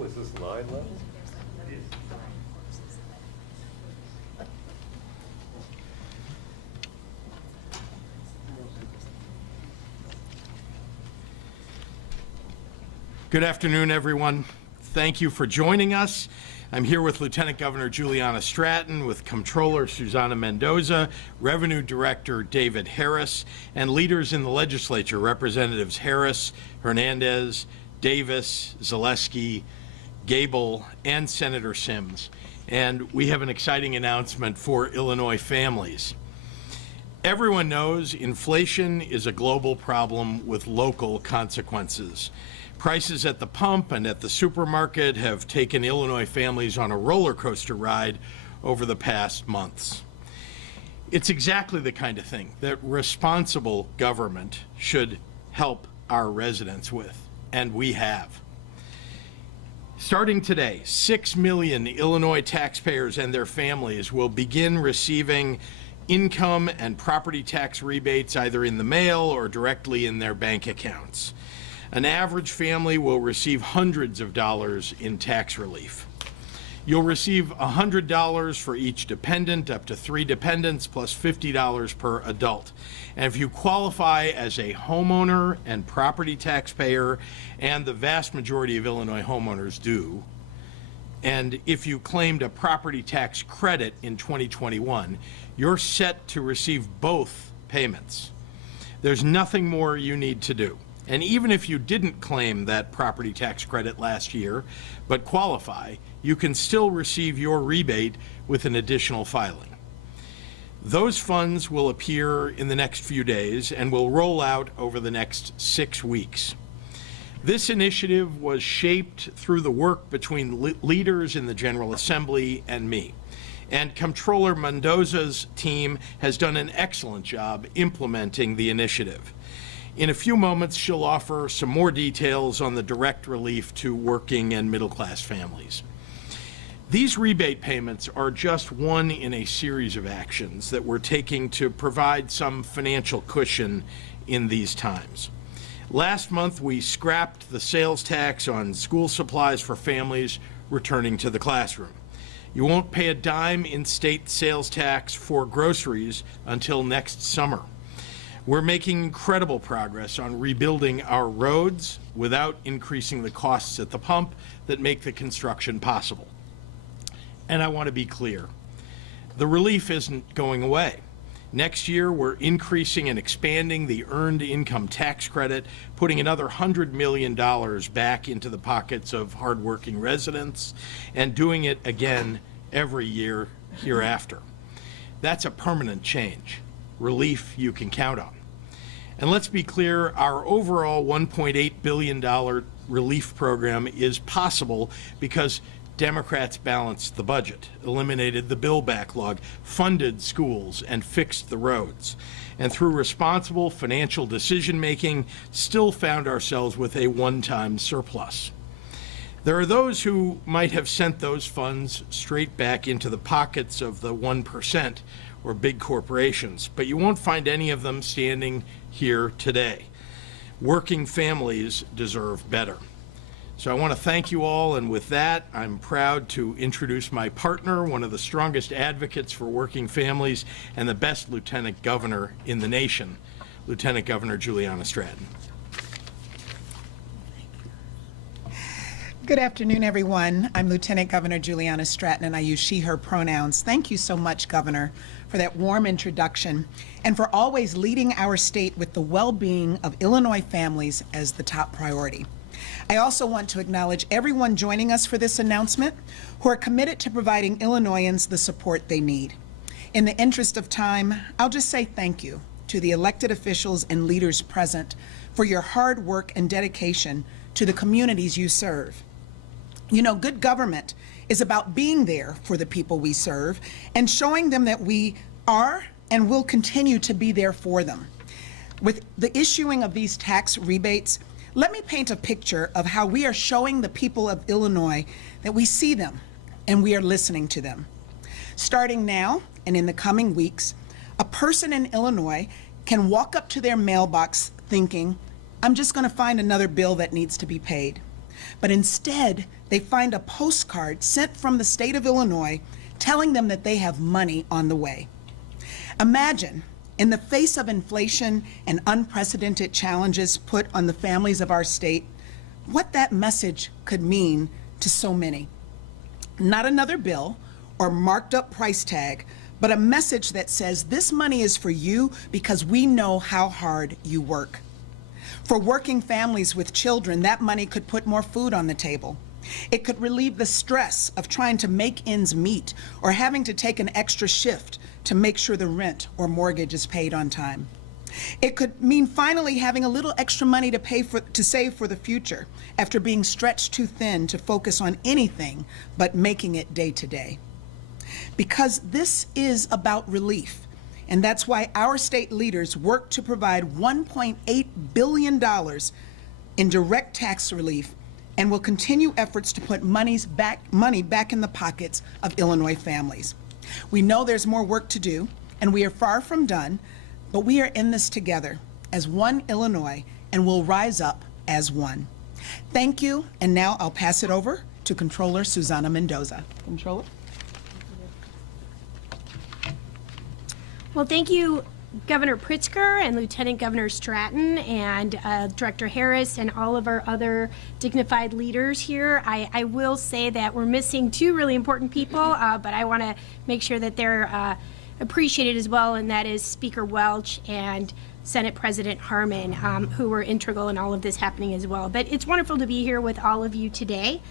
level? Is this 9 level? Good afternoon, everyone. Thank you for joining us. I'm here with Lieutenant Governor Juliana Stratton, with Comptroller Susana Mendoza, Revenue Director David Harris, and leaders in the legislature, Representatives Harris, Hernandez, Davis, Zaleski, Gable, and Senator Sims. And we have an exciting announcement for Illinois families. Everyone knows inflation is a global problem with local consequences. Prices at the pump and at the supermarket have taken Illinois families on a roller coaster ride over the past months. It's exactly the kind of thing that responsible government should help our residents with, and we have. Starting today, 6 million Illinois taxpayers and their families will begin receiving income and property tax rebates either in the mail or directly in their bank accounts. An average family will receive hundreds of dollars in tax relief. You'll receive $100 for each dependent, up to 3 dependents, plus $50 per adult. And if you qualify as a homeowner and property taxpayer, and the vast majority of Illinois homeowners do, and if you claimed a property tax credit in 2021, you're set to receive both payments. There's nothing more you need to do. And even if you didn't claim that property tax credit last year, but qualify, you can still receive your rebate with an additional filing. Those funds will appear in the next few days and will roll out over the next 6 weeks. This initiative was shaped through the work between leaders in the General Assembly and me. And Comptroller Mendoza's team has done an excellent job implementing the initiative. In a few moments, she'll offer some more details on the direct relief to working and middle-class families. These rebate payments are just one in a series of actions that we're taking to provide some financial cushion in these times. Last month, we scrapped the sales tax on school supplies for families returning to the classroom. You won't pay a dime in state sales tax for groceries until next summer. We're making incredible progress on rebuilding our roads without increasing the costs at the pump that make the construction possible. And I want to be clear, the relief isn't going away. Next year, we're increasing and expanding the earned income tax credit, putting another $100 million back into the pockets of hardworking residents, and doing it again every year hereafter. That's a permanent change. Relief you can count on. And let's be clear, our overall $1.8 billion relief program is possible because Democrats balanced the budget, eliminated the bill backlog, funded schools, and fixed the roads. And through responsible financial decision-making, still found ourselves with a one-time surplus. There are those who might have sent those funds straight back into the pockets of the 1%, or big corporations, but you won't find any of them standing here today. Working families deserve better. So I want to thank you all, and with that, I'm proud to introduce my partner, one of the strongest advocates for working families, and the best Lieutenant Governor in the nation, Lieutenant Governor Juliana Stratton. Good afternoon, everyone. I'm Lieutenant Governor Juliana Stratton, and I use she, her pronouns. Thank you so much, Governor, for that warm introduction and for always leading our state with the well-being of Illinois families as the top priority. I also want to acknowledge everyone joining us for this announcement who are committed to providing Illinoisans the support they need. In the interest of time, I'll just say thank you to the elected officials and leaders present for your hard work and dedication to the communities you serve. You know, good government is about being there for the people we serve and showing them that we are and will continue to be there for them. With the issuing of these tax rebates, let me paint a picture of how we are showing the people of Illinois that we see them and we are listening to them. Starting now and in the coming weeks, a person in Illinois can walk up to their mailbox thinking, I'm just going to find another bill that needs to be paid. But instead, they find a postcard sent from the state of Illinois telling them that they have money on the way. Imagine, in the face of inflation and unprecedented challenges put on the families of our state, what that message could mean to so many. Not another bill or marked up price tag, but a message that says this money is for you because we know how hard you work. For working families with children, that money could put more food on the table. It could relieve the stress of trying to make ends meet or having to take an extra shift to make sure the rent or mortgage is paid on time. It could mean finally having a little extra money to save for the future after being stretched too thin to focus on anything but making it day to day. Because this is about relief, and that's why our state leaders work to provide $1.8 billion in direct tax relief and will continue efforts to put money back in the pockets of Illinois families. We know there's more work to do, and we are far from done, but we are in this together as one Illinois, and we'll rise up as one. Thank you, and now I'll pass it over to Controller Susana Mendoza. Controller? Well, thank you, Governor Pritzker and Lieutenant Governor Stratton and Director Harris and all of our other dignified leaders here. I will say that we're missing two really important people, but I want to make sure that they're appreciated as well, and that is Speaker Welch and Senate President Harmon, who were integral in all of this happening as well. But it's wonderful to be here with all of you today.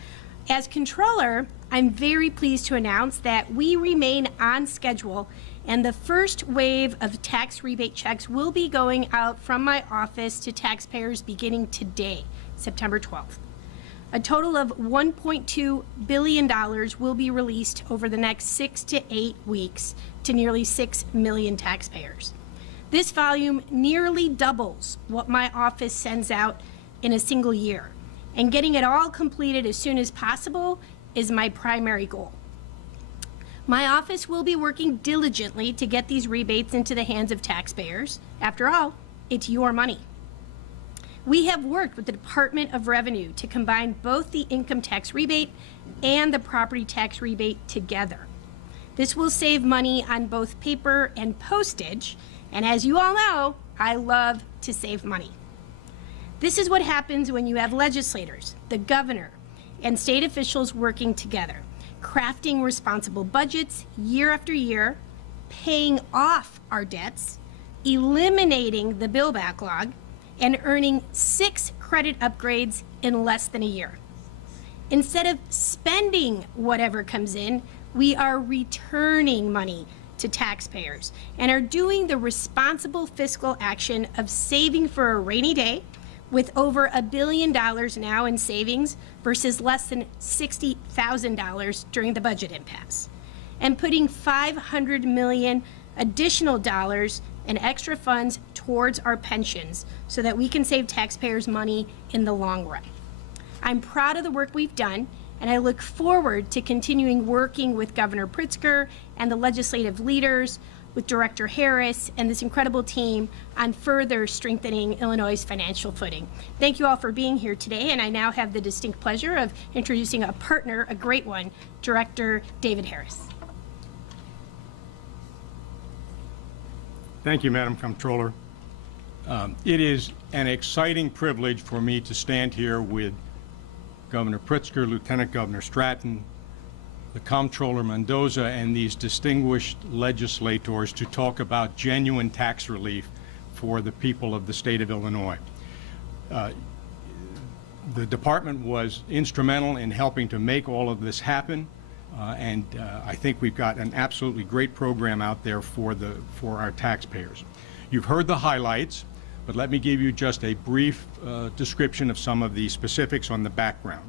As Controller, I'm very pleased to announce that we remain on schedule, and the first wave of tax rebate checks will be going out from my office to taxpayers beginning today, September 12th. A total of $1.2 billion will be released over the next 6 to 8 weeks to nearly 6 million taxpayers. This volume nearly doubles what my office sends out in a single year, and getting it all completed as soon as possible is my primary goal. My office will be working diligently to get these rebates into the hands of taxpayers. After all, it's your money. We have worked with the Department of Revenue to combine both the income tax rebate and the property tax rebate together. This will save money on both paper and postage, and as you all know, I love to save money. This is what happens when you have legislators, the governor, and state officials working together, crafting responsible budgets year after year, paying off our debts, eliminating the bill backlog, and earning 6 credit upgrades in less than a year. Instead of spending whatever comes in, we are returning money to taxpayers and are doing the responsible fiscal action of saving for a rainy day, with over $1 billion now in savings versus less than $60,000 during the budget impasse, and putting $500 million additional dollars and extra funds towards our pensions so that we can save taxpayers money in the long run. I'm proud of the work we've done, and I look forward to continuing working with Governor Pritzker and the legislative leaders, with Director Harris and this incredible team on further strengthening Illinois' financial footing. Thank you all for being here today, and I now have the distinct pleasure of introducing a partner, a great one, Director David Harris. Thank you, Madam Comptroller. It is an exciting privilege for me to stand here with Governor Pritzker, Lieutenant Governor Stratton, the Comptroller Mendoza, and these distinguished legislators to talk about genuine tax relief for the people of the state of Illinois. The department was instrumental in helping to make all of this happen, and I think we've got an absolutely great program out there for our taxpayers. You've heard the highlights, but let me give you just a brief description of some of the specifics on the background.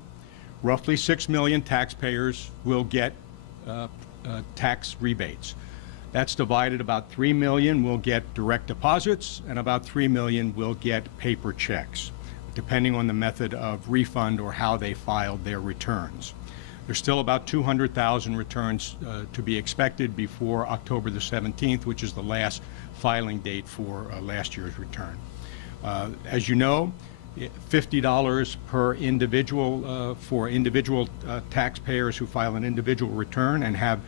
Roughly 6 million taxpayers will get tax rebates. That's divided: about 3 million will get direct deposits, and about 3 million will get paper checks, depending on the method of refund or how they filed their returns. There's still about 200,000 returns to be expected before October the 17th, which is the last filing date for last year's return. As you know, $50 per individual for individual taxpayers who file an individual return and have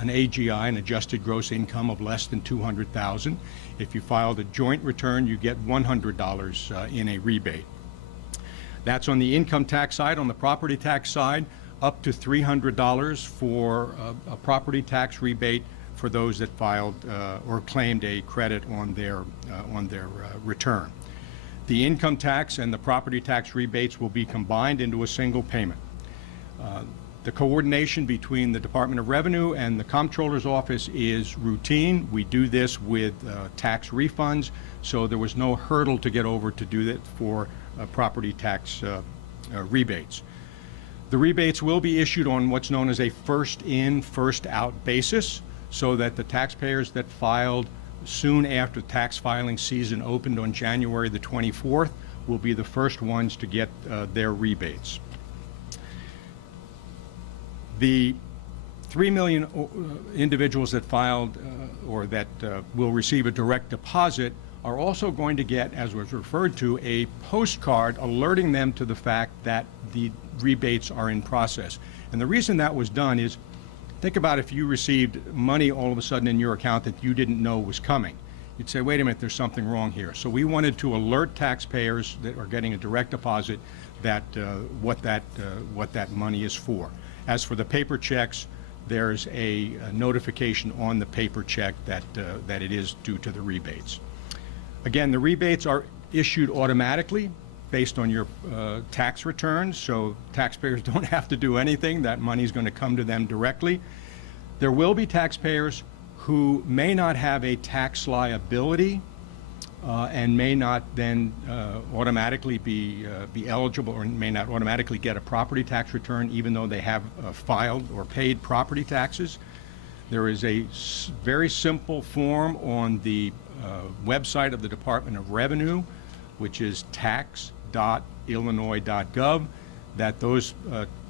an AGI, an adjusted gross income of less than $200,000. If you filed a joint return, you get $100 in a rebate. That's on the income tax side. On the property tax side, up to $300 for a property tax rebate for those that filed or claimed a credit on their return. The income tax and the property tax rebates will be combined into a single payment. The coordination between the Department of Revenue and the Comptroller's Office is routine. We do this with tax refunds, so there was no hurdle to get over to do that for property tax rebates. The rebates will be issued on what's known as a first in, first out basis, so that the taxpayers that filed soon after tax filing season opened on January the 24th will be the first ones to get their rebates. The 3 million individuals that filed or that will receive a direct deposit are also going to get, as was referred to, a postcard alerting them to the fact that the rebates are in process. And the reason that was done is, think about if you received money all of a sudden in your account that you didn't know was coming. You'd say, wait a minute, there's something wrong here. So we wanted to alert taxpayers that are getting a direct deposit that what that money is for. As for the paper checks, there's a notification on the paper check that it is due to the rebates. Again, the rebates are issued automatically based on your tax returns, so taxpayers don't have to do anything. That money is going to come to them directly. There will be taxpayers who may not have a tax liability and may not then automatically be eligible, or may not automatically get a property tax return even though they have filed or paid property taxes. There is a very simple form on the website of the Department of Revenue, which is tax.illinois.gov, that those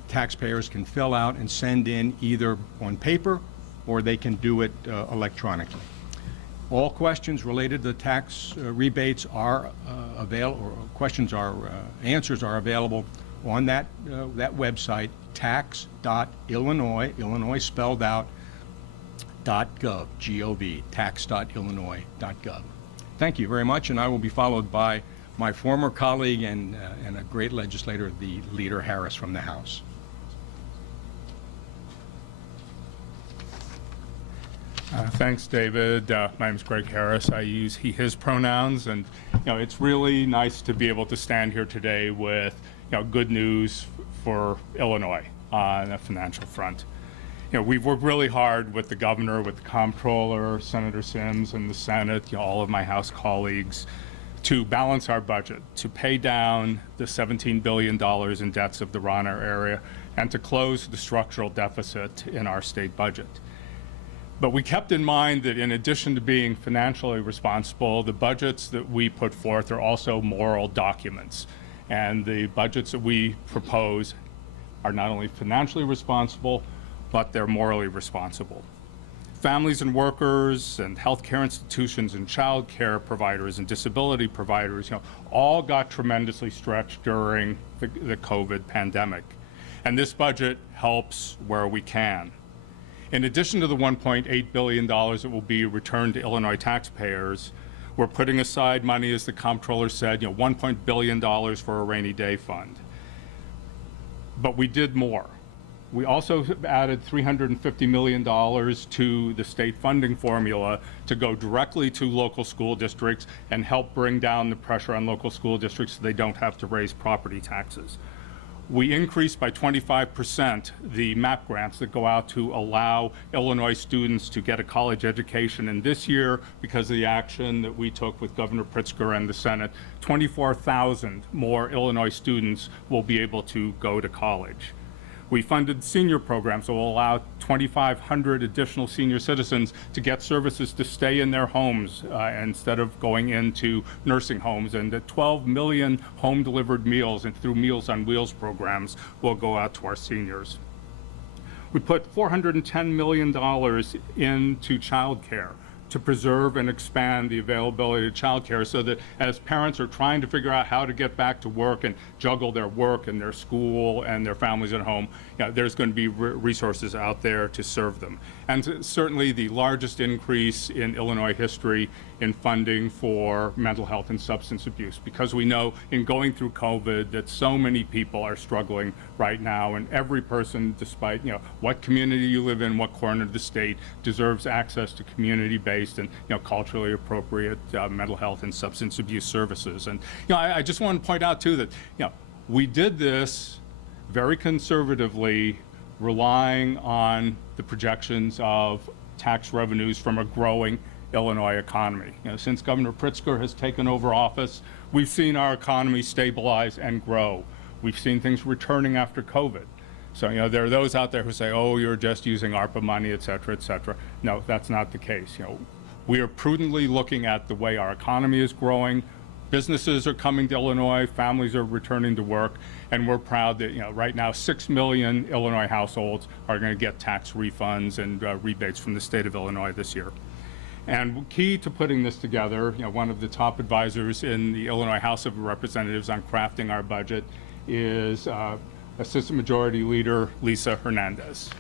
taxpayers can fill out and send in either on paper or they can do it electronically. All questions related to the tax rebates are available, or answers are available on that website, tax.illinois, Illinois spelled out, .gov, G-O-V, tax.illinois.gov. Thank you very much, and I will be followed by my former colleague and a great legislator, the Leader Harris from the House. Thanks, David. My name is Greg Harris. I use he, his pronouns, and it's really nice to be able to stand here today with good news for Illinois on the financial front. We've worked really hard with the governor, with the comptroller, Senator Sims, and the Senate, all of my House colleagues, to balance our budget, to pay down the $17 billion in debts of the Rana area, and to close the structural deficit in our state budget. But we kept in mind that in addition to being financially responsible, the budgets that we put forth are also moral documents. And the budgets that we propose are not only financially responsible, but they're morally responsible. Families and workers and healthcare institutions and child care providers and disability providers, all got tremendously stretched during the COVID pandemic. And this budget helps where we can. In addition to the $1.8 billion that will be returned to Illinois taxpayers, we're putting aside money, as the comptroller said, $1 billion for a rainy day fund. But we did more. We also added $350 million to the state funding formula to go directly to local school districts and help bring down the pressure on local school districts so they don't have to raise property taxes. We increased by 25% the MAP grants that go out to allow Illinois students to get a college education. And this year, because of the action that we took with Governor Pritzker and the Senate, 24,000 more Illinois students will be able to go to college. We funded senior programs that will allow 2,500 additional senior citizens to get services to stay in their homes instead of going into nursing homes, and that 12 million home-delivered meals and through Meals on Wheels programs will go out to our seniors. We put $410 million into child care, to preserve and expand the availability of childcare so that as parents are trying to figure out how to get back to work and juggle their work and their school and their families at home, there's going to be resources out there to serve them. And certainly the largest increase in Illinois history in funding for mental health and substance abuse, because we know in going through COVID that so many people are struggling right now, and every person, despite what community you live in, what corner of the state, deserves access to community-based and culturally appropriate mental health and substance abuse services. And I just want to point out too that we did this very conservatively, relying on the projections of tax revenues from a growing Illinois economy. Since Governor Pritzker has taken over office, we've seen our economy stabilize and grow. We've seen things returning after COVID. So, there are those out there who say, oh, you're just using ARPA money, et cetera, et cetera. No, that's not the case. We are prudently looking at the way our economy is growing. Businesses are coming to Illinois, families are returning to work, and we're proud that, right now 6 million Illinois households are going to get tax refunds and rebates from the state of Illinois this year. And key to putting this together, one of the top advisors in the Illinois House of Representatives on crafting our budget is Assistant Majority Leader Lisa Hernandez.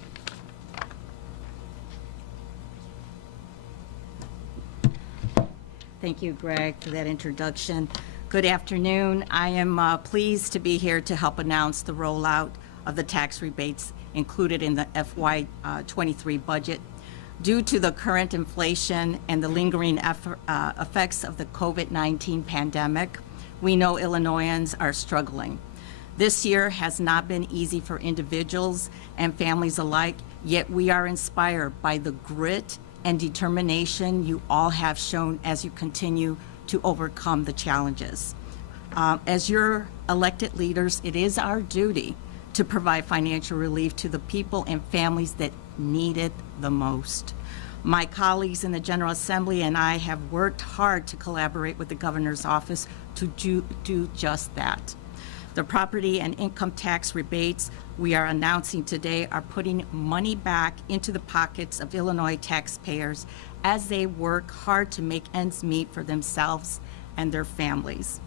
Thank you, Greg, for that introduction. Good afternoon. I am pleased to be here to help announce the rollout of the tax rebates included in the FY23 budget. Due to the current inflation and the lingering effects of the COVID-19 pandemic, we know Illinoisans are struggling. This year has not been easy for individuals and families alike, yet we are inspired by the grit and determination you all have shown as you continue to overcome the challenges. As your elected leaders, it is our duty to provide financial relief to the people and families that need it the most. My colleagues in the General Assembly and I have worked hard to collaborate with the governor's office to do just that. The property and income tax rebates we are announcing today are putting money back into the pockets of Illinois taxpayers as they work hard to make ends meet for themselves and their families.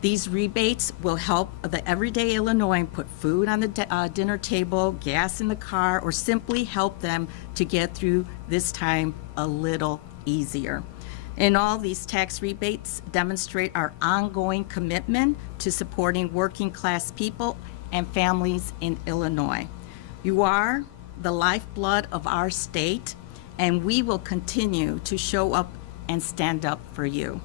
These rebates will help the everyday Illinoisan put food on the dinner table, gas in the car, or simply help them to get through this time a little easier. And all these tax rebates demonstrate our ongoing commitment to supporting working class people and families in Illinois. You are the lifeblood of our state, and we will continue to show up and stand up for you.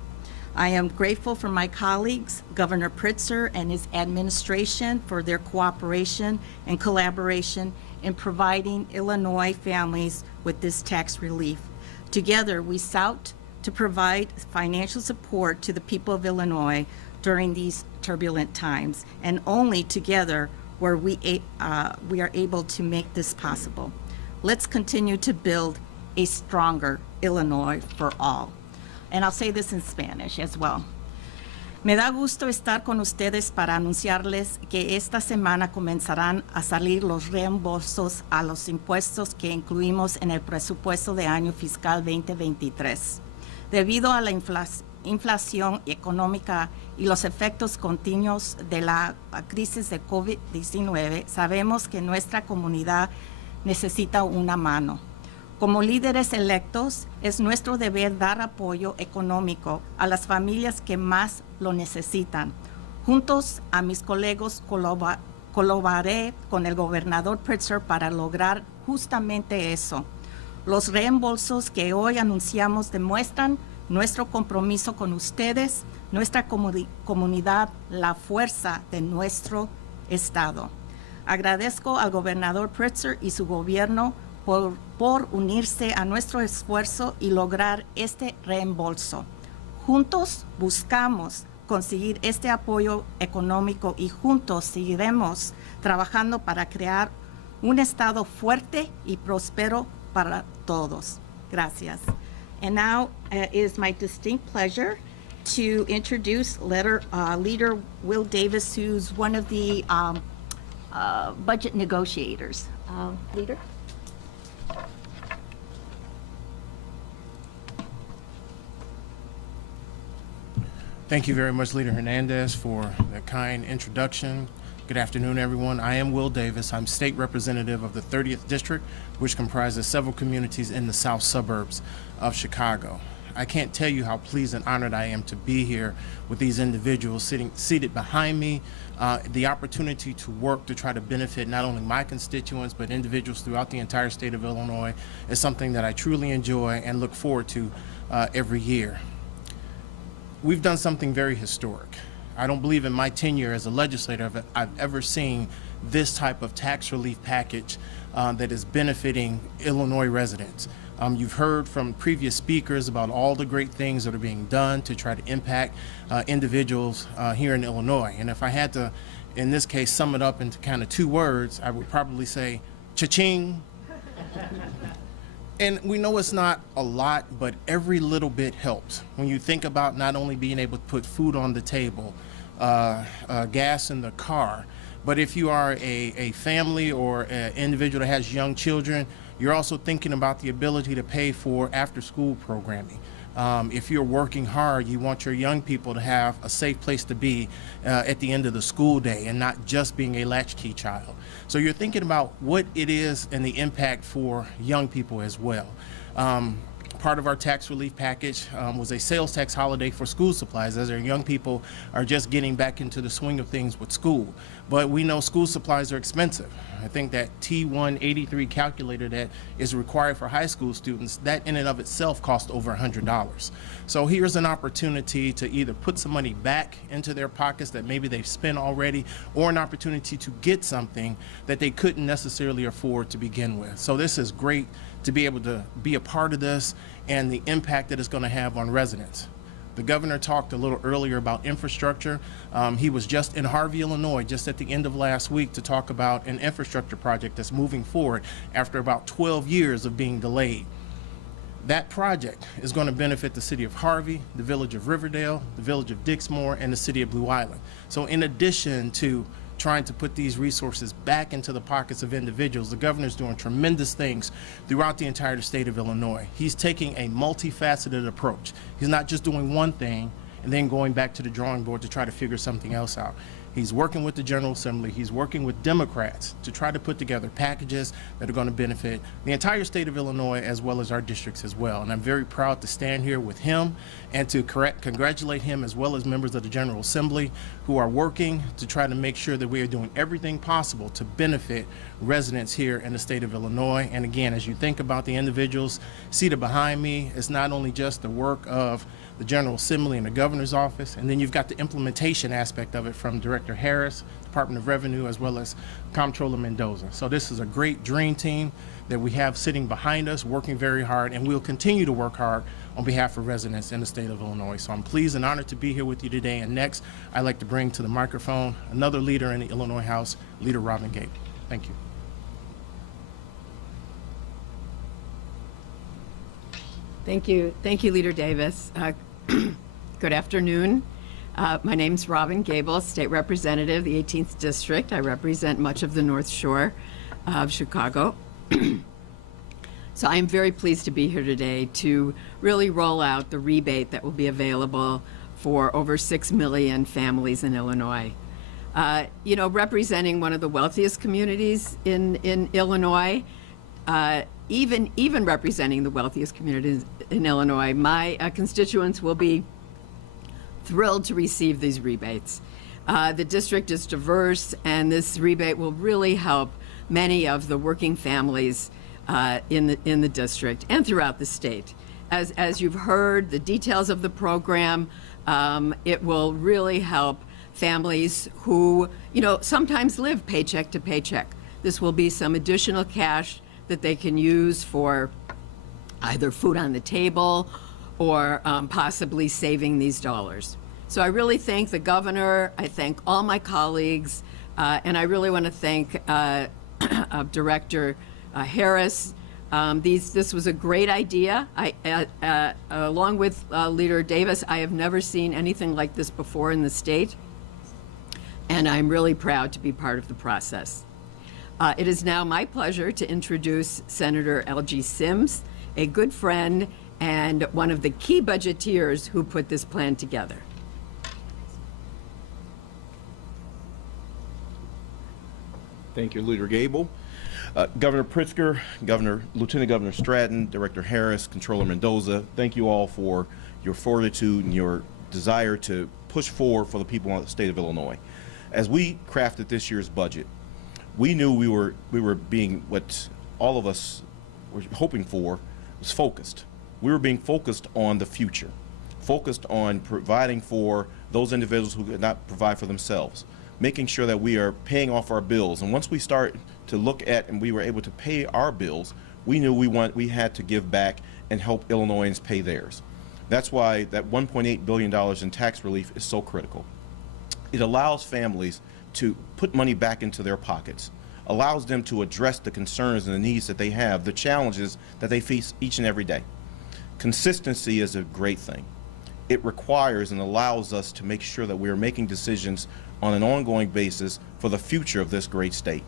I am grateful for my colleagues, Governor Pritzker and his administration, for their cooperation and collaboration in providing Illinois families with this tax relief. Together, we sought to provide financial support to the people of Illinois during these turbulent times, and only together were we are able to make this possible. Let's continue to build a stronger Illinois for all. And I'll say this in Spanish as well. Me da gusto estar con ustedes para anunciarles que esta semana comenzarán a salir los reembolsos a los impuestos que incluimos en el presupuesto de año fiscal 2023. Debido a la inflación económica y los efectos continuos de la crisis de COVID-19, sabemos que nuestra comunidad necesita una mano. Como líderes electos, es nuestro deber dar apoyo económico a las familias que más lo necesitan. Juntos a mis colegas colaboraré con el gobernador Pritzker para lograr justamente eso. Los reembolsos que hoy anunciamos demuestran nuestro compromiso con ustedes, nuestra comunidad, la fuerza de nuestro Estado. Agradezco al gobernador Pritzker y su gobierno por unirse a nuestro esfuerzo y lograr este reembolso. Juntos buscamos conseguir este apoyo económico y juntos seguiremos trabajando para crear un Estado fuerte y próspero para todos. Gracias. And now it is my distinct pleasure to introduce Leader Will Davis, who's one of the budget negotiators. Leader? Thank you very much, Leader Hernandez, for that kind introduction. Good afternoon, everyone. I am Will Davis. I'm state representative of the 30th District, which comprises several communities in the south suburbs of Chicago. I can't tell you how pleased and honored I am to be here with these individuals seated behind me. The opportunity to work to try to benefit not only my constituents, but individuals throughout the entire state of Illinois is something that I truly enjoy and look forward to every year. We've done something very historic. I don't believe in my tenure as a legislator I've ever seen this type of tax relief package that is benefiting Illinois residents. You've heard from previous speakers about all the great things that are being done to try to impact individuals here in Illinois. And if I had to, in this case, sum it up into kind of 2 words, I would probably say cha-ching. And we know it's not a lot, but every little bit helps. When you think about not only being able to put food on the table, gas in the car, but if you are a family or an individual that has young children, you're also thinking about the ability to pay for after-school programming. If you're working hard, you want your young people to have a safe place to be at the end of the school day and not just being a latchkey child. So you're thinking about what it is and the impact for young people as well. Part of our tax relief package was a sales tax holiday for school supplies, as our young people are just getting back into the swing of things with school. But we know school supplies are expensive. I think that T183 calculator that is required for high school students, that in and of itself costs over $100. So here's an opportunity to either put some money back into their pockets that maybe they've spent already, or an opportunity to get something that they couldn't necessarily afford to begin with. So this is great to be able to be a part of this and the impact that it's going to have on residents. The governor talked a little earlier about infrastructure. He was just in Harvey, Illinois, just at the end of last week to talk about an infrastructure project that's moving forward after about 12 years of being delayed. That project is going to benefit the city of Harvey, the village of Riverdale, the village of Dixmoor, and the city of Blue Island. So in addition to trying to put these resources back into the pockets of individuals, the governor's doing tremendous things throughout the entire state of Illinois. He's taking a multifaceted approach. He's not just doing one thing and then going back to the drawing board to try to figure something else out. He's working with the General Assembly. He's working with Democrats to try to put together packages that are going to benefit the entire state of Illinois as well as our districts as well. And I'm very proud to stand here with him and to congratulate him as well as members of the General Assembly who are working to try to make sure that we are doing everything possible to benefit residents here in the state of Illinois. And again, as you think about the individuals seated behind me, it's not only just the work of the General Assembly and the governor's office, and then you've got the implementation aspect of it from Director Harris, Department of Revenue, as well as Comptroller Mendoza. So this is a great dream team that we have sitting behind us, working very hard, and we'll continue to work hard on behalf of residents in the state of Illinois. So I'm pleased and honored to be here with you today. And next, I'd like to bring to the microphone another leader in the Illinois House, Leader Robin Gable. Thank you. Thank you, Leader Davis. Good afternoon. My name's Robin Gable, State Representative, the 18th District. I represent much of the North Shore of Chicago. So I'm very pleased to be here today to really roll out the rebate that will be available for over 6 million families in Illinois. Representing one of the wealthiest communities in Illinois, even representing the wealthiest communities in Illinois, my constituents will be thrilled to receive these rebates. The district is diverse, and this rebate will really help many of the working families in the district and throughout the state. As you've heard, the details of the program, it will really help families who, sometimes live paycheck to paycheck. This will be some additional cash that they can use for either food on the table or possibly saving these dollars. So I really thank the governor, I thank all my colleagues, and I really want to thank Director Harris. This was a great idea. Along with Leader Davis, I have never seen anything like this before in the state, and I'm really proud to be part of the process. It is now my pleasure to introduce Senator L.G. Sims, a good friend and one of the key budgeteers who put this plan together. Thank you, Leader Gable. Governor Pritzker, Lieutenant Governor Stratton, Director Harris, Controller Mendoza, thank you all for your fortitude and your desire to push forward for the people of the state of Illinois. As we crafted this year's budget, we knew we were being what all of us were hoping for was focused. We were being focused on the future, focused on providing for those individuals who could not provide for themselves, making sure that we are paying off our bills. And once we start to look at and we were able to pay our bills, we knew we had to give back and help Illinoisans pay theirs. That's why that $1.8 billion in tax relief is so critical. It allows families to put money back into their pockets, allows them to address the concerns and the needs that they have, the challenges that they face each and every day. Consistency is a great thing. It requires and allows us to make sure that we are making decisions on an ongoing basis for the future of this great state.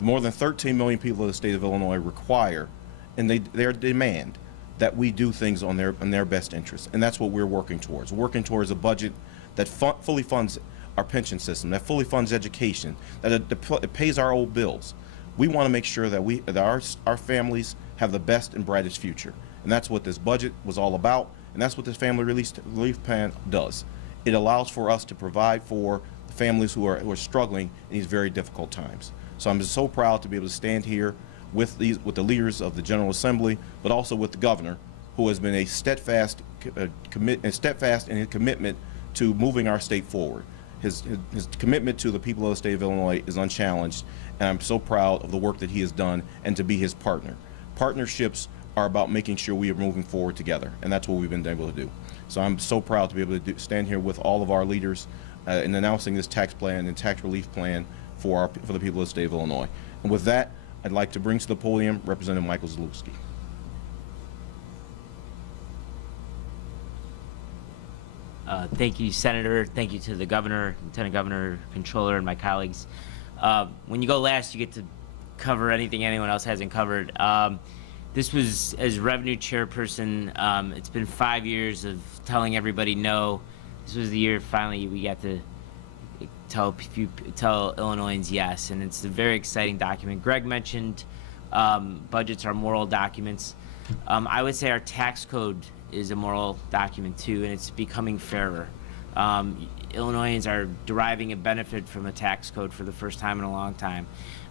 More than 13 million people in the state of Illinois require, and they demand, that we do things in their best interest. And that's what we're working towards a budget that fully funds our pension system, that fully funds education, that it pays our old bills. We want to make sure that our families have the best and brightest future. And that's what this budget was all about, and that's what this family relief plan does. It allows for us to provide for the families who are struggling in these very difficult times. So I'm just so proud to be able to stand here with the leaders of the General Assembly, but also with the governor, who has been a steadfast in his commitment to moving our state forward. His commitment to the people of the state of Illinois is unchallenged, and I'm so proud of the work that he has done and to be his partner. Partnerships are about making sure we are moving forward together, and that's what we've been able to do. So I'm so proud to be able to stand here with all of our leaders in announcing this tax plan and tax relief plan for the people of the state of Illinois. And with that, I'd like to bring to the podium Representative Michael Zalewski. Thank you, Senator. Thank you to the Governor, Lieutenant Governor, Controller, and my colleagues. When you go last, you get to cover anything anyone else hasn't covered. This was, as Revenue Chairperson, it's been 5 years of telling everybody no. This was the year finally we got to tell Illinoisans yes, and it's a very exciting document. Greg mentioned budgets are moral documents. I would say our tax code is a moral document too, and it's becoming fairer. Illinoisans are deriving a benefit from a tax code for the first time in a long time.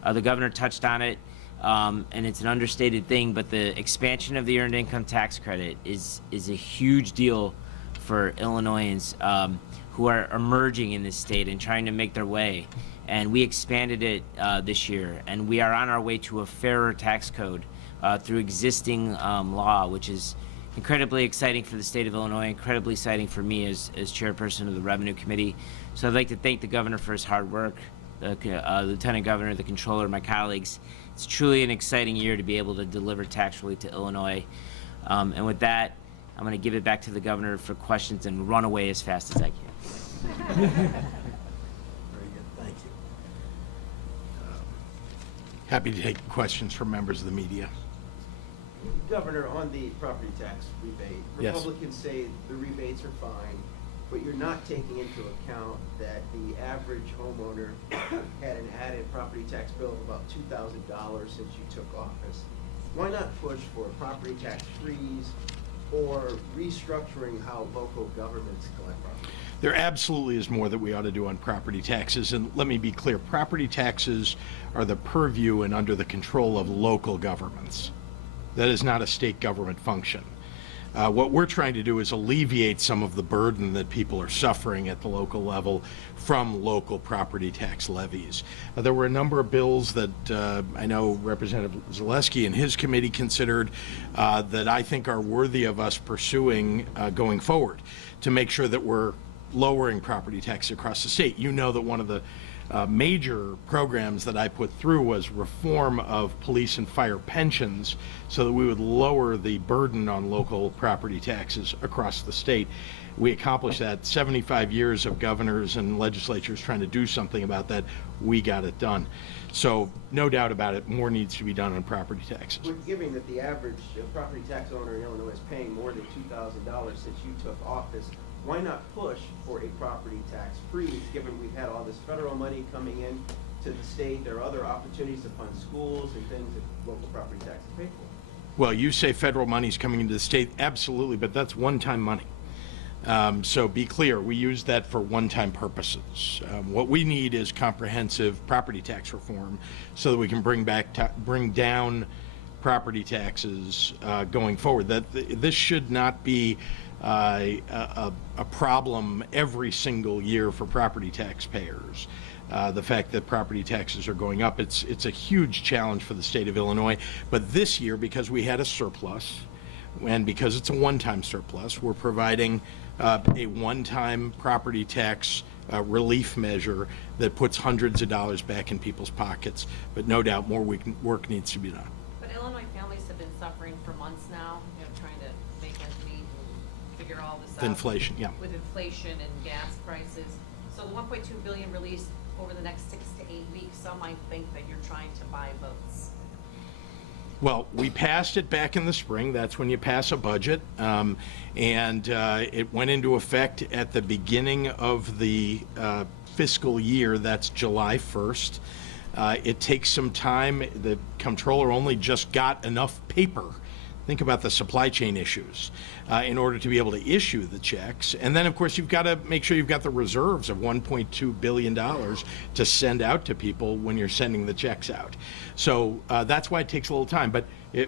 The governor touched on it, and it's an understated thing, but the expansion of the earned income tax credit is a huge deal for Illinoisans who are emerging in this state and trying to make their way. And we expanded it this year, and we are on our way to a fairer tax code through existing law, which is incredibly exciting for the state of Illinois, incredibly exciting for me as chairperson of the Revenue Committee. So I'd like to thank the governor for his hard work, the Lieutenant Governor, the Controller, my colleagues. It's truly an exciting year to be able to deliver tax relief to Illinois. And with that, I'm going to give it back to the governor for questions and run away as fast as I can. Very good, thank you. Happy to take questions from members of the media. Governor, on the property tax rebate, Yes. Republicans say the rebates are fine, but you're not taking into account that the average homeowner had an added property tax bill of about $2,000 since you took office. Why not push for a property tax freeze or restructuring how local governments collect property? There absolutely is more that we ought to do on property taxes, and let me be clear, property taxes are the purview and under the control of local governments. That is not a state government function. What we're trying to do is alleviate some of the burden that people are suffering at the local level from local property tax levies. There were a number of bills that I know Representative Zalewski and his committee considered that I think are worthy of us pursuing going forward to make sure that we're lowering property tax across the state. You know that one of the major programs that I put through was reform of police and fire pensions so that we would lower the burden on local property taxes across the state. We accomplished that. 75 years of governors and legislatures trying to do something about that. We got it done. So no doubt about it, more needs to be done on property taxes. But given that the average property tax owner in Illinois is paying more than $2,000 since you took office, why not push for a property tax freeze, given we've had all this federal money coming in to the state. There are other opportunities to fund schools and things that local property taxes pay for. Well, you say federal money's coming into the state, absolutely, but that's one-time money. So be clear, we use that for one-time purposes. What we need is comprehensive property tax reform so that we can bring down property taxes going forward. This should not be a problem every single year for property taxpayers. The fact that property taxes are going up, it's a huge challenge for the state of Illinois. But this year, because we had a surplus, and because it's a one-time surplus, we're providing a one-time property tax relief measure that puts hundreds of dollars back in people's pockets. But no doubt more work needs to be done. But Illinois families have been suffering for months now, trying to make ends meet and figure all this out. The inflation, yeah. With inflation and gas prices. So the 1.2 billion released over the next 6 to 8 weeks, some might think that you're trying to buy votes. Well, we passed it back in the spring. That's when you pass a budget. And it went into effect at the beginning of the fiscal year. That's July 1st. It takes some time. The comptroller only just got enough paper. Think about the supply chain issues in order to be able to issue the checks. And then, of course, you've got to make sure you've got the reserves of $1.2 billion to send out to people when you're sending the checks out. So that's why it takes a little time. But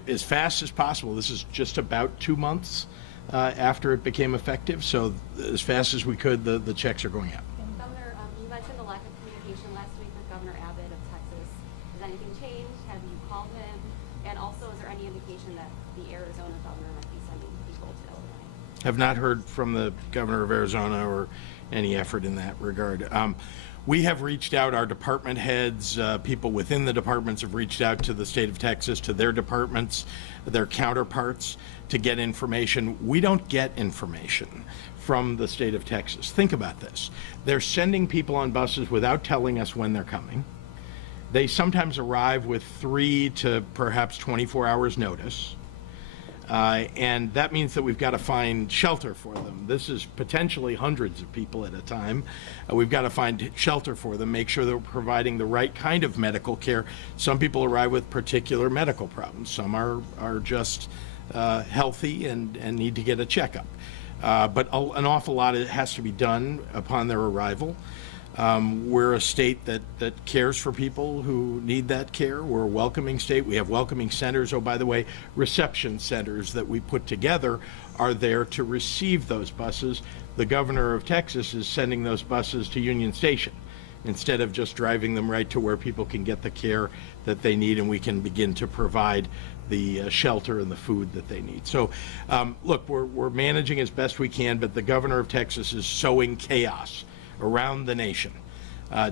as fast as possible, this is just about 2 months after it became effective. So as fast as we could, the checks are going out. Governor, you mentioned the lack of communication last week with Governor Abbott of Texas. Has anything changed? Have you called him? And also, is there any indication that the Arizona governor might be sending people to Illinois? Have not heard from the governor of Arizona or any effort in that regard. We have reached out, our department heads, people within the departments have reached out to the state of Texas, to their departments, their counterparts, to get information. We don't get information from the state of Texas. Think about this. They're sending people on buses without telling us when they're coming. They sometimes arrive with 3 to perhaps 24 hours notice. And that means that we've got to find shelter for them. This is potentially hundreds of people at a time. We've got to find shelter for them, make sure that we're providing the right kind of medical care. Some people arrive with particular medical problems. Some are just healthy and need to get a checkup. But an awful lot has to be done upon their arrival. We're a state that cares for people who need that care. We're a welcoming state. We have welcoming centers. Oh, by the way, reception centers that we put together are there to receive those buses. The governor of Texas is sending those buses to Union Station instead of just driving them right to where people can get the care that they need, and we can begin to provide the shelter and the food that they need. So, look, we're managing as best we can, but the governor of Texas is sowing chaos around the nation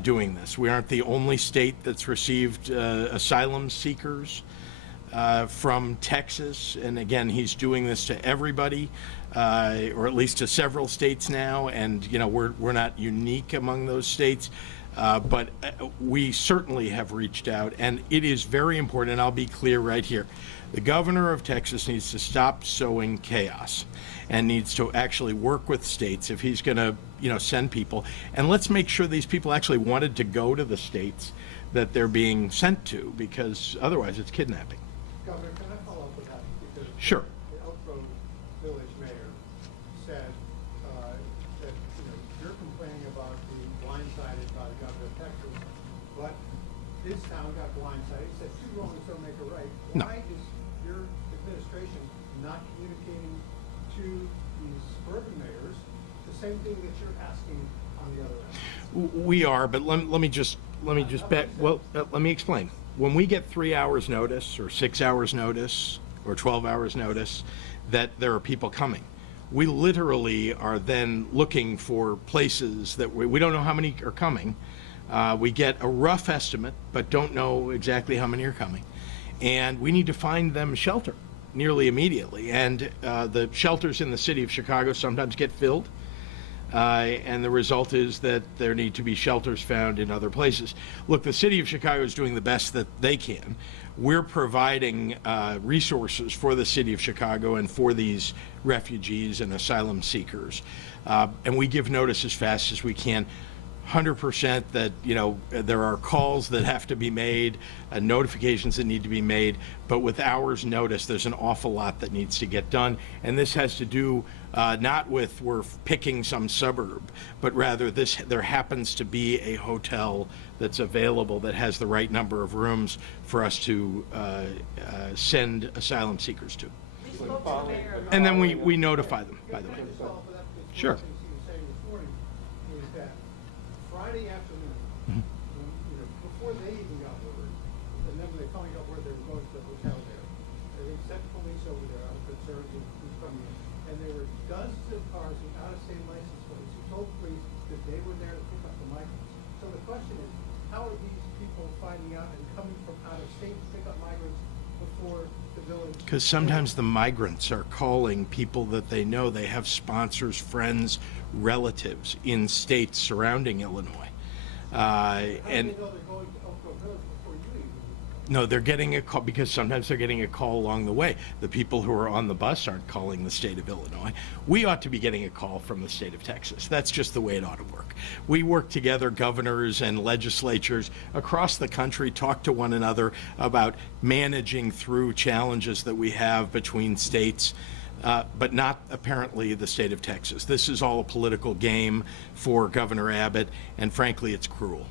doing this. We aren't the only state that's received asylum seekers from Texas, and again, he's doing this to everybody, or at least to several states now, and we're not unique among those states, but we certainly have reached out, and it is very important, and I'll be clear right here. The governor of Texas needs to stop sowing chaos and needs to actually work with states if he's going to, send people. And let's make sure these people actually wanted to go to the states that they're being sent to, because otherwise it's kidnapping. Governor, can I follow up with that? Because Sure. The Elk Grove Village mayor said that you're complaining about being blindsided by the governor of Texas, but this town got blindsided. He said two wrongs don't make a right. No. Why is your administration not communicating to these suburban mayors the same thing that you're asking on the other end? We are, but let me just back. Well, let me explain. When we get 3 hours notice, or 6 hours notice, or 12 hours notice that there are people coming, we literally are then looking for places that we don't know how many are coming. We get a rough estimate, but don't know exactly how many are coming, and we need to find them shelter nearly immediately. And the shelters in the city of Chicago sometimes get filled. And the result is that there need to be shelters found in other places. Look, the city of Chicago is doing the best that they can. We're providing resources for the city of Chicago and for these refugees and asylum seekers. And we give notice as fast as we can. 100% that, there are calls that have to be made, notifications that need to be made, but with hours notice, there's an awful lot that needs to get done. And this has to do not with we're picking some suburb, but rather there happens to be a hotel that's available that has the right number of rooms for us to send asylum seekers to. And then we notify them, by the way. Sure. Friday afternoon, when, before they even got word, and then when they finally got word they were going to the hotel there, they sent police over there out of concern who's coming in, and there were dozens of cars with out-of-state license plates who told police that they were there to pick up the migrants. So the question is, how are these people finding out and coming from out of state to pick up migrants before the village? Because sometimes the migrants are calling people that they know. They have sponsors, friends, relatives in states surrounding Illinois. How do they know they're going to Elk Grove Village before you even? No, they're getting a call because sometimes they're getting a call along the way. The people who are on the bus aren't calling the state of Illinois. We ought to be getting a call from the state of Texas. That's just the way it ought to work. We work together, governors and legislatures across the country, talk to one another about managing through challenges that we have between states. But not apparently the state of Texas. This is all a political game for Governor Abbott, and frankly, it's cruel.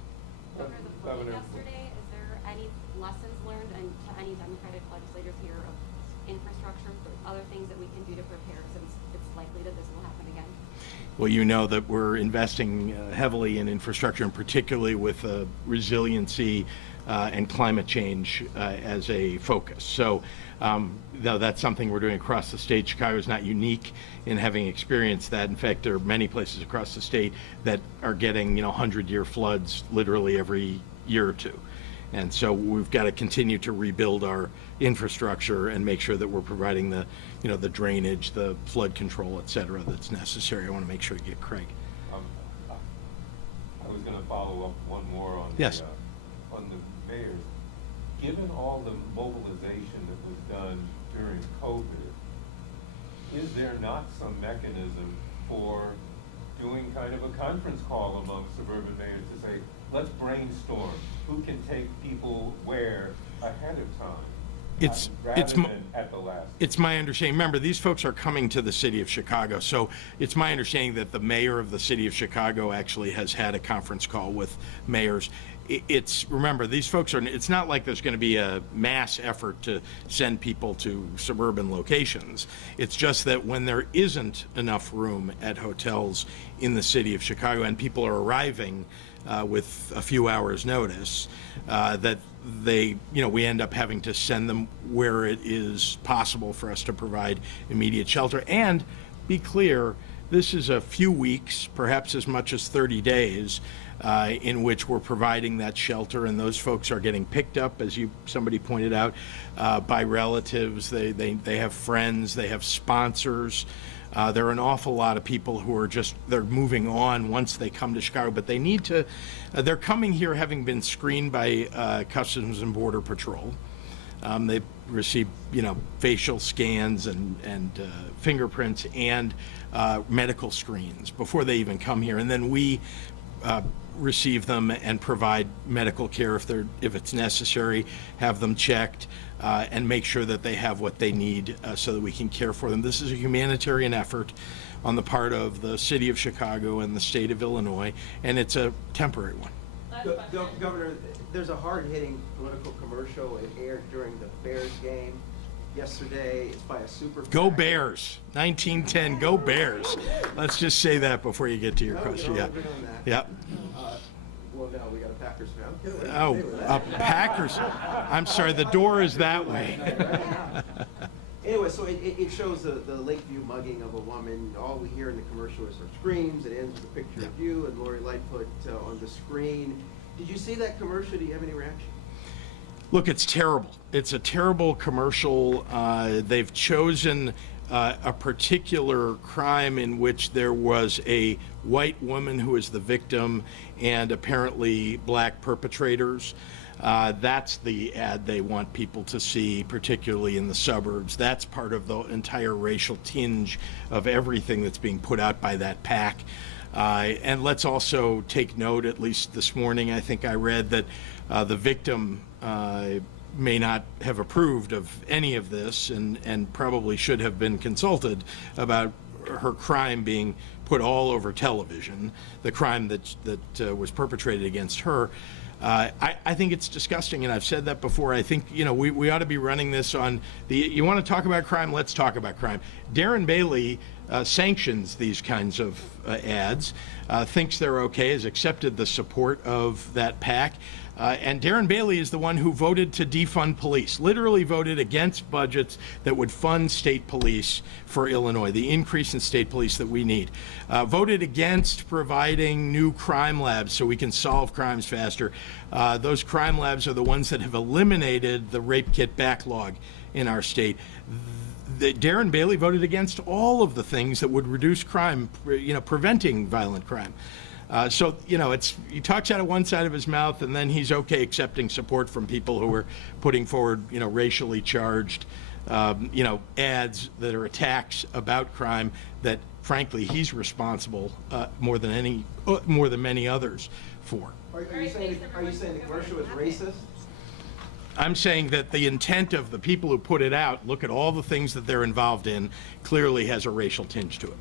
Over the voting yesterday, is there any lessons learned and to any Democratic legislators here of infrastructure, other things that we can do to prepare since it's likely that this will happen again? Well, you know that we're investing heavily in infrastructure, and particularly with resiliency and climate change as a focus. So that's something we're doing across the state. Chicago is not unique in having experienced that. In fact, there are many places across the state that are getting 100-year floods literally every year or two. And so we've got to continue to rebuild our infrastructure and make sure that we're providing the, the drainage, the flood control, et cetera, that's necessary. I want to make sure you get Craig. I was going to follow up one more on Yes. On the mayor's. Given all the mobilization that was done during COVID, is there not some mechanism for doing kind of a conference call among suburban mayors to say, let's brainstorm who can take people where ahead of time? Rather than at the last. It's my understanding, remember, these folks are coming to the city of Chicago, so it's my understanding that the mayor of the city of Chicago actually has had a conference call with mayors. Remember, these folks it's not like there's going to be a mass effort to send people to suburban locations. It's just that when there isn't enough room at hotels in the city of Chicago and people are arriving with a few hours notice, that we end up having to send them where it is possible for us to provide immediate shelter. And be clear, this is a few weeks, perhaps as much as 30 days, in which we're providing that shelter, and those folks are getting picked up, as somebody pointed out, by relatives. They have friends, they have sponsors. There are an awful lot of people who are they're moving on once they come to Chicago, but they need to, they're coming here having been screened by Customs and Border Patrol. They've received, facial scans and fingerprints and medical screens before they even come here. And then we receive them and provide medical care if it's necessary, have them checked, and make sure that they have what they need so that we can care for them. This is a humanitarian effort on the part of the city of Chicago and the state of Illinois, and it's a temporary one. Governor, there's a hard-hitting political commercial. It aired during the Bears game yesterday. It's by a super PAC. Go Bears! 1910, go Bears! Let's just say that before you get to your question. Yeah. Yep. Well, now we got a Packers fan. Oh, a Packers. I'm sorry, the door is that way. Anyway, so it shows the Lakeview mugging of a woman. All we hear in the commercial is her screams. It ends with a picture of you and Lori Lightfoot on the screen. Did you see that commercial? Do you have any reaction? Look, it's terrible. It's a terrible commercial. They've chosen a particular crime in which there was a white woman who was the victim and apparently black perpetrators. That's the ad they want people to see, particularly in the suburbs. That's part of the entire racial tinge of everything that's being put out by that PAC. And let's also take note, at least this morning, I think I read that the victim may not have approved of any of this and probably should have been consulted about her crime being put all over television, the crime that was perpetrated against her. I think it's disgusting, and I've said that before. I think, we ought to be running this on you want to talk about crime, let's talk about crime. Darren Bailey sanctions these kinds of ads, thinks they're okay, has accepted the support of that PAC. And Darren Bailey is the one who voted to defund police, literally voted against budgets that would fund state police for Illinois, the increase in state police that we need. Voted against providing new crime labs so we can solve crimes faster. Those crime labs are the ones that have eliminated the rape kit backlog in our state. Darren Bailey voted against all of the things that would reduce crime, preventing violent crime. So, he talks out of one side of his mouth, and then he's okay accepting support from people who are putting forward, racially charged, ads that are attacks about crime that, frankly, he's responsible more than many others for. Are you saying the commercial is racist? I'm saying that the intent of the people who put it out, look at all the things that they're involved in, clearly has a racial tinge to it.